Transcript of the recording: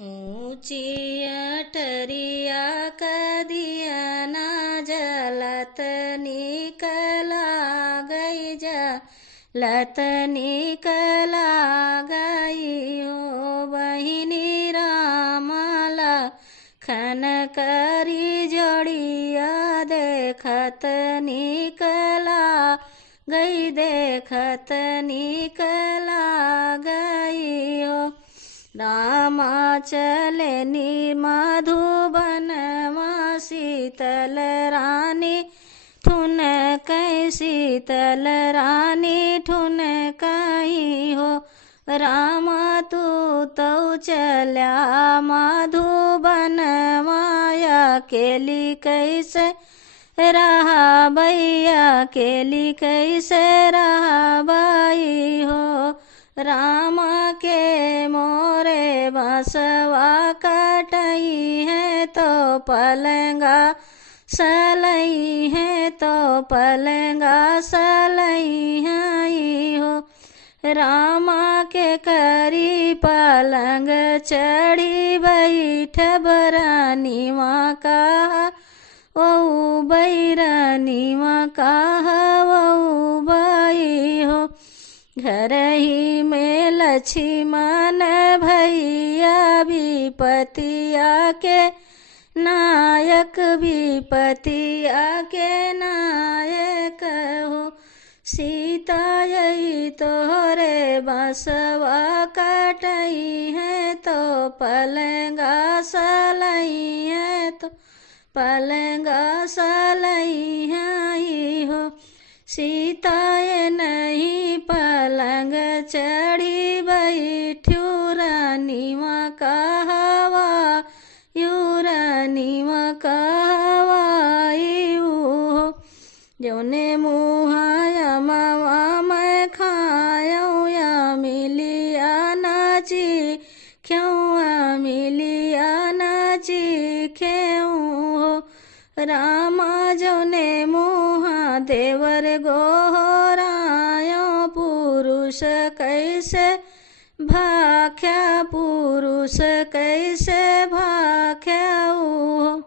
ऊंची अटरिया कदिया ना जलत निकला गई जलत निकला गई हो बहिनी रामला खन करी जोड़िया देखत निकला गई देखत निकला गई हो। रामा चले मधुबनवा शीतल रानी ठुन कई शीतल रानी ठुन कई हो। रामा तू तो चल्या मधुबनवा अकेली कैसे रहा भैया अकेली कैसे रहा भाई हो। रामा के मोरे बसवा कटई है तो पलंगा सलई है तो पलंगा सलई है हो। रामा के करी पलंग चढ़ी बैठ बरानी माँ कहा वो बैरानी माँ कहा वो भाई हो। घर ही में लक्ष्मण भैया विपतिया के नायक विपतिया के नायक हो। सीता यही तोहरे बसवा कटई है तो पलंगा सलई है तो पलंगा सलई है हो। सीता ये नहीं पलंग चढ़ी बैठ्यू रानी माँ कहवा यू रानी माँ कहवा यू हो। जोने मुहाया मावा मैं खाऊं या मिलिया नाची क्यों मिलिया नाची क्यों हो। रामा जोने मुहा देवर गोहरायो पुरुष कैसे भाख्या पुरुष कैसे भाख्या हो।